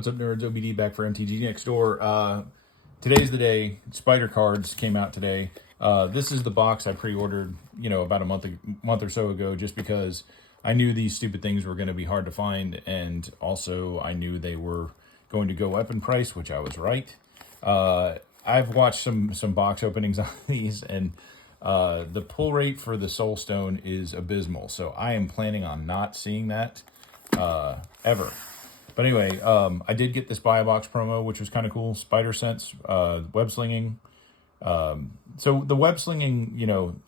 What's up, nerds? OBD back for MTG Next Door. Today's the day. Spider cards came out today. This is the box I pre-ordered, about a month or so ago, just because I knew these stupid things were going to be hard to find, and also I knew they were going to go up in price, which I was right. I've watched some box openings on these, and the pull rate for the Soul Stone is abysmal. So I am planning on not seeing that ever. But anyway, I did get this buy a box promo, which was kind of cool. Spider Sense, web slinging. So the web slinging,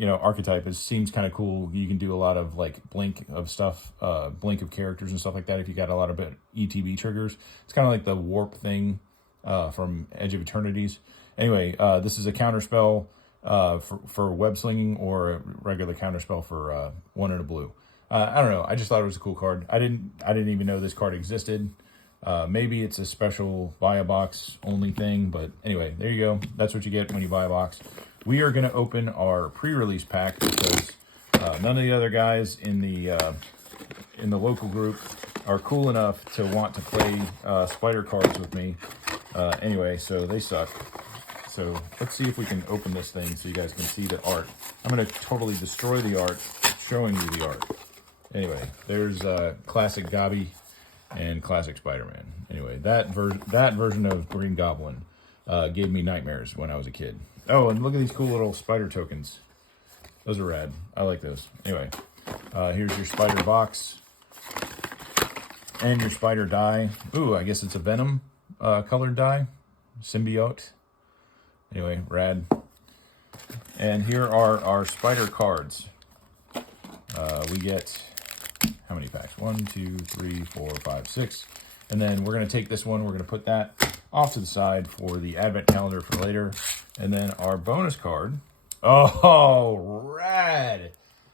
archetype seems kind of cool. You can do a lot of like blink of stuff, blink of characters and stuff like that. If you got a lot of ETB triggers, it's kind of like the warp thing from Edge of Eternities. Anyway, this is a counter spell for web slinging, or a regular counter spell for 1 and a blue. I don't know. I just thought it was a cool card. I didn't even know this card existed. Maybe it's a special buy a box only thing, but anyway, there you go. That's what you get when you buy a box. We are going to open our pre-release pack because none of the other guys in the local group are cool enough to want to play spider cards with me. Anyway, so they suck. So let's see if we can open this thing so you guys can see the art. I'm going to totally destroy the art, showing you the art. Anyway, there's classic Gobby and classic Spider-Man. Anyway, that version of Green Goblin gave me nightmares when I was a kid. Oh, and look at these cool little spider tokens. Those are rad. I like those. Anyway, here's your spider box and your spider die. Ooh, I guess it's a Venom colored die. Symbiote. Anyway, rad. And here are our spider cards. We get... how many packs? 1, 2, 3, 4, 5, 6. And then we're going to take this one. We're going to put that off to the side for the advent calendar for later. And then our bonus card. Oh, rad.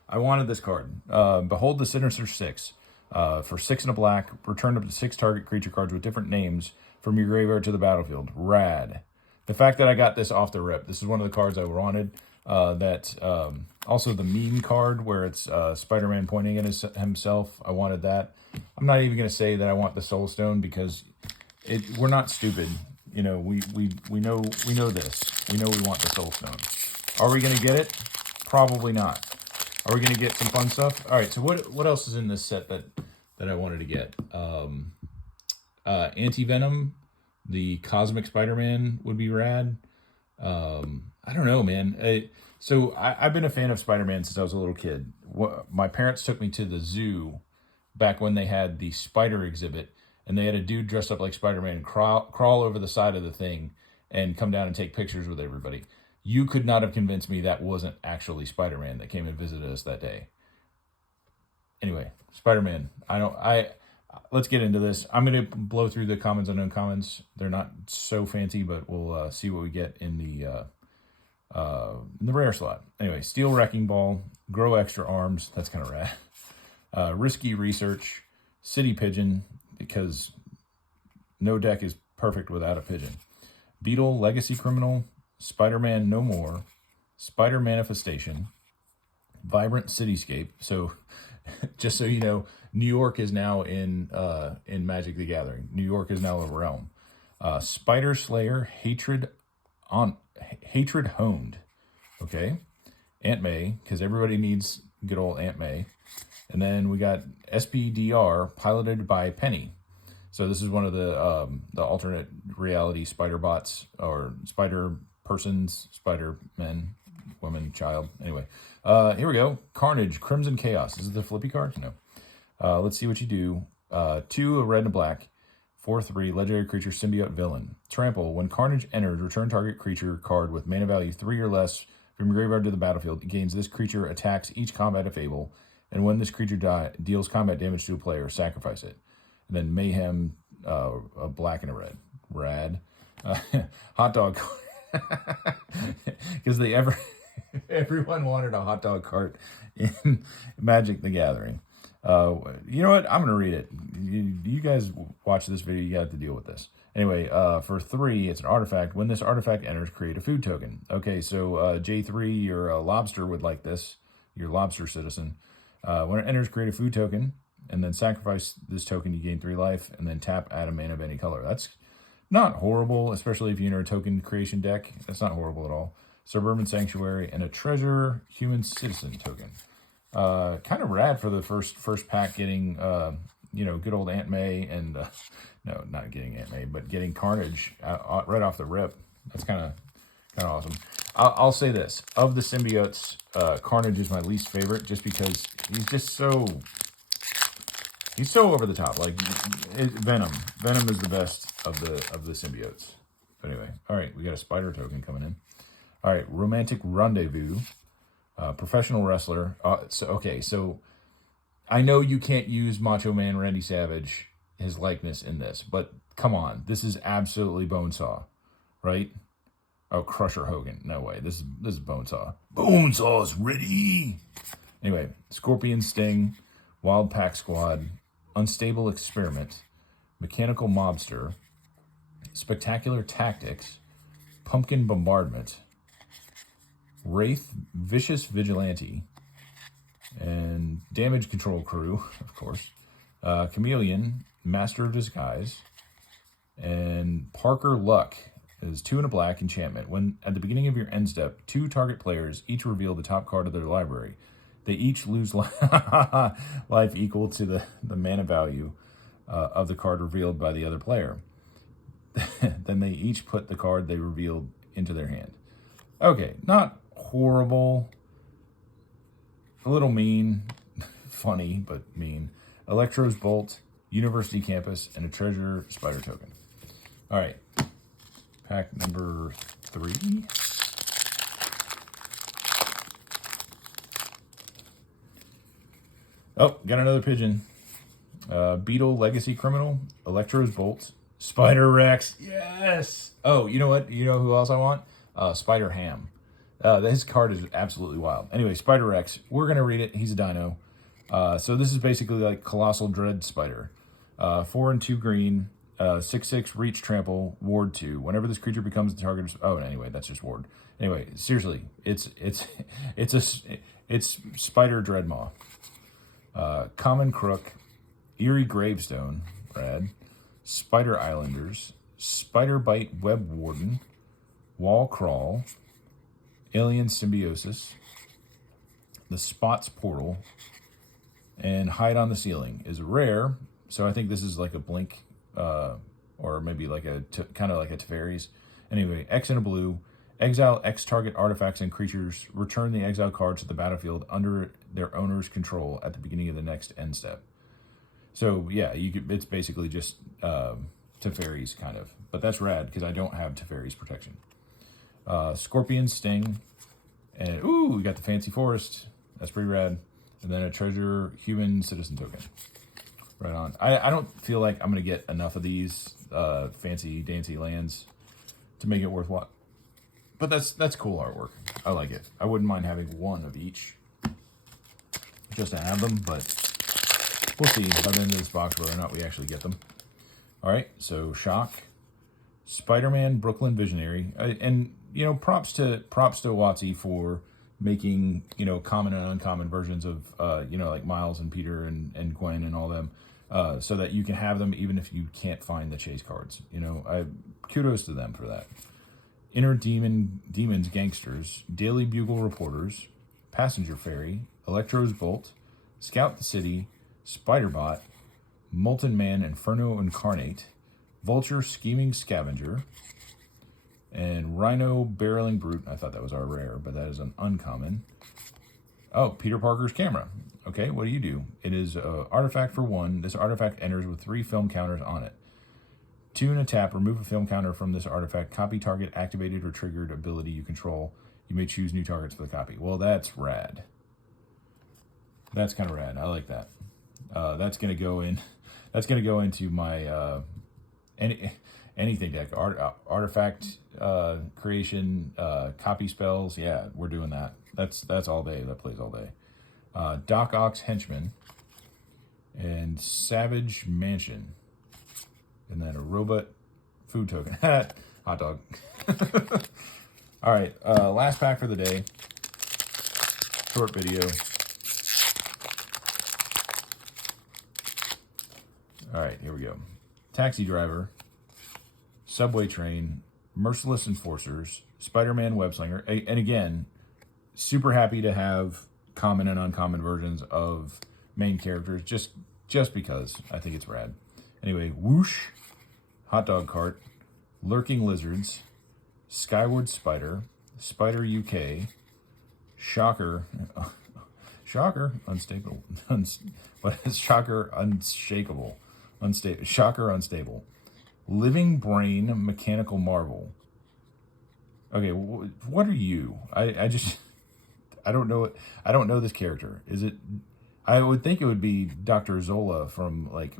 I wanted this card. Behold the Sinister 6. For 6 and a black, return up to 6 target creature cards with different names from your graveyard to the battlefield. Rad. The fact that I got this off the rip. This is one of the cards I wanted. Also the meme card where it's Spider-Man pointing at himself. I wanted that. I'm not even going to say that I want the Soul Stone because we're not stupid. We know this. We know we want the Soul Stone. Are we going to get it? Probably not. Are we going to get some fun stuff? All right. So what else is in this set that I wanted to get? Anti-Venom, the Cosmic Spider-Man would be rad. I don't know, man. So I've been a fan of Spider-Man since I was a little kid. My parents took me to the zoo back when they had the spider exhibit, and they had a dude dressed up like Spider-Man crawl over the side of the thing and come down and take pictures with everybody. You could not have convinced me that wasn't actually Spider-Man that came and visited us that day. Anyway, Spider-Man. Let's get into this. I'm going to blow through the commons and uncommons. They're not so fancy, but we'll see what we get in the rare slot. Anyway, Steel Wrecking Ball, Grow Extra Arms. That's kind of rad. Risky Research, City Pigeon, because no deck is perfect without a pigeon. Beetle, Legacy Criminal, Spider-Man No More, Spider Manifestation, Vibrant Cityscape. So just so you know, New York is now in Magic the Gathering. New York is now a realm. Spider Slayer, Hatred Honed. Okay. Aunt May, because everybody needs good old Aunt May. And then we got SPDR, piloted by Penny. So this is one of the alternate reality spider bots, or spider persons, spider men, woman, child. Anyway, here we go. Carnage, Crimson Chaos. Is it the flippy card? No. Let's see what you do. 2, a red and a black. 4/3, legendary creature, symbiote villain. Trample, when Carnage enters, return target creature card with mana value 3 or less from your graveyard to the battlefield. It gains this creature attacks each combat if able, and when this creature deals combat damage to a player, sacrifice it. And then Mayhem, a black and a red. Rad. Hot dog because everyone wanted a hot dog cart in Magic the Gathering. You know what? I'm going to read it. You guys watch this video, you have to deal with this. Anyway, for 3, it's an artifact. When this artifact enters, create a food token. Okay, so J3, your lobster would like this. Your lobster citizen. When it enters, create a food token. and then sacrifice this token, you gain 3 life, and then tap, add a mana of any color. That's not horrible, especially if you're in a token creation deck. That's not horrible at all. Suburban Sanctuary and a treasure human citizen token. Kind of rad for the first pack getting, you know, good old Aunt May and, no, not getting Aunt May, but getting Carnage right off the rip. That's kind of awesome. I'll say this. Of the symbiotes, Carnage is my least favorite just because he's just so... He's so over the top. Like, Venom. Venom is the best of the symbiotes. But anyway, all right, we got a spider token coming in. All right, Romantic Rendezvous. Professional wrestler. So I know you can't use Macho Man Randy Savage, his likeness in this, but come on. This is absolutely Bonesaw, right? Oh, Crusher Hogan. No way. This is Bonesaw. Bonesaw's ready. Anyway, Scorpion Sting, Wild Pack Squad, Unstable Experiment, Mechanical Mobster, Spectacular Tactics, Pumpkin Bombardment, Wraith Vicious Vigilante, and Damage Control Crew, of course, Chameleon, Master of Disguise, and Parker Luck is 2 and a black enchantment. When at the beginning of your end step, 2 target players each reveal the top card of their library. They each lose life equal to the mana value of the card revealed by the other player. Then they each put the card they revealed into their hand. Okay, not horrible. A little mean. Funny, but mean. Electro's Bolt, University Campus, and a Treasure Spider token. All right. Pack number 3. Oh, got another pigeon. Beetle Legacy Criminal, Electro's Bolt, Spider Rex. Yes! Oh, you know what? You know who else I want? Spider Ham. His card is absolutely wild. Anyway, Spider Rex. We're going to read it. He's a dino. So this is basically like Colossal Dread Spider. 4 and 2 green, 6/6 reach trample, ward 2. Whenever this creature becomes the target of... Oh, anyway, that's just ward. Anyway, seriously, it's Spider Dreadmaw. Common Crook, Eerie Gravestone, rad, Spider Islanders, Spider Bite Web Warden, Wall Crawl, Alien Symbiosis, the Spots Portal, and Hide on the Ceiling is rare. So I think this is like a blink, or maybe like kind of like a Teferi's. Anyway, X and a blue. Exile X target artifacts and creatures. Return the exile cards to the battlefield under their owner's control at the beginning of the next end step. So yeah, it's basically just Teferi's kind of, but that's rad because I don't have Teferi's protection. Scorpion Sting, and ooh, we got the Fancy Forest. That's pretty rad. And then a Treasure Human Citizen token. Right on. I don't feel like I'm gonna get enough of these fancy dancy lands to make it worthwhile. But that's cool artwork. I like it. I wouldn't mind having one of each just to have them, but we'll see by the end of this box whether or not we actually get them. All right, so Shock, Spider-Man, Brooklyn Visionary, and you know, props to WotC for making, you know, common and uncommon versions of you know, like Miles and Peter and Gwen and all them, so that you can have them even if you can't find the chase cards. You know, kudos to them for that. Inner Demons Gangsters, Daily Bugle Reporters, Passenger Ferry, Electro's Bolt, Scout the City, Spiderbot, Molten Man Inferno Incarnate, Vulture Scheming Scavenger, and Rhino Barreling Brute. I thought that was our rare, but that is an uncommon. Oh, Peter Parker's Camera. Okay, what do? It is an artifact for 1. This artifact enters with 3 film counters on it. 2 and a tap, remove a film counter from this artifact. Copy target activated or triggered ability you control. You may choose new targets for the copy. Well, that's rad. That's kind of rad. I like that. That's gonna go in. That's gonna go into my anything deck. Artifact creation, copy spells. Yeah, we're doing that. That's all day. That plays all day. Doc Ock's Henchman and Savage Mansion. And then a robot food token. Hot dog. All right, last pack for the day. Short video. All right, here we go. Taxi Driver, Subway Train, Merciless Enforcers, Spider-Man Webslinger. And again, super happy to have common and uncommon versions of main characters just because I think it's rad. Anyway, Whoosh, Hot Dog Cart, Lurking Lizards, Skyward Spider, Spider UK, Shocker, Shocker, Unstable, what is Shocker, Unshakable, Unstable, Shocker, Unstable, Living Brain, Mechanical Marvel. Okay, what are you? I don't know. I don't know this character. Is it? I would think it would be Dr. Zola from like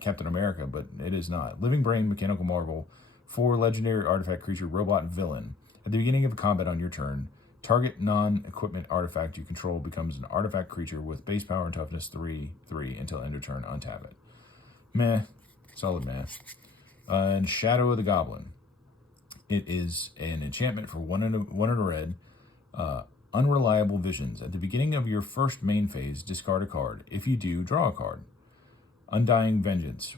Captain America, but it is not. Living Brain, Mechanical Marvel, 4 legendary artifact creature, robot villain. At the beginning of combat on your turn, target non-equipment artifact you control becomes an artifact creature with base power and toughness 3/3 until end of turn. Untap it. Meh, solid meh. And Shadow of the Goblin. It is an enchantment for one in a red. Unreliable Visions. At the beginning of your first main phase, discard a card. If you do, draw a card. Undying Vengeance.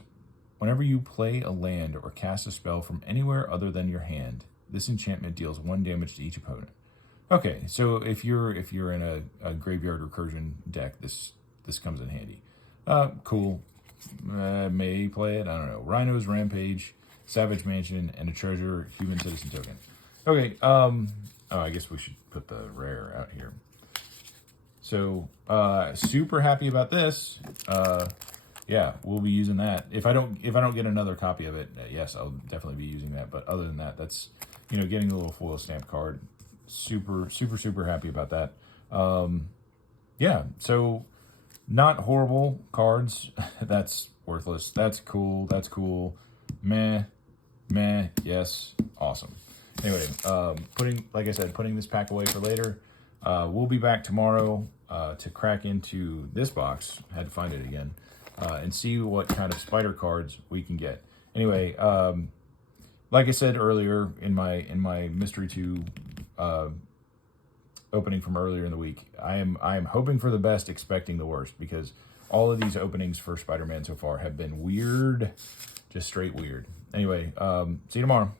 Whenever you play a land or cast a spell from anywhere other than your hand, this enchantment deals 1 damage to each opponent. Okay, so if you're in a graveyard recursion deck, this comes in handy. Cool. May play it. I don't know. Rhinos Rampage, Savage Mansion, and a Treasure Human Citizen Token. Okay. Oh, I guess we should put the rare out here. So super happy about this. Yeah, we'll be using that. If I don't get another copy of it, yes, I'll definitely be using that. But other than that, that's getting a little foil stamp card. Super happy about that. Yeah, so not horrible cards. That's worthless. That's cool. Meh. Yes, awesome. Anyway, putting this pack away for later. We'll be back tomorrow to crack into this box. Had to find it again. And see what kind of spider cards we can get. Anyway, like I said earlier in my Mystery 2 opening from earlier in the week, I am hoping for the best, expecting the worst, because all of these openings for Spider-Man so far have been weird, just straight weird. Anyway, see you tomorrow.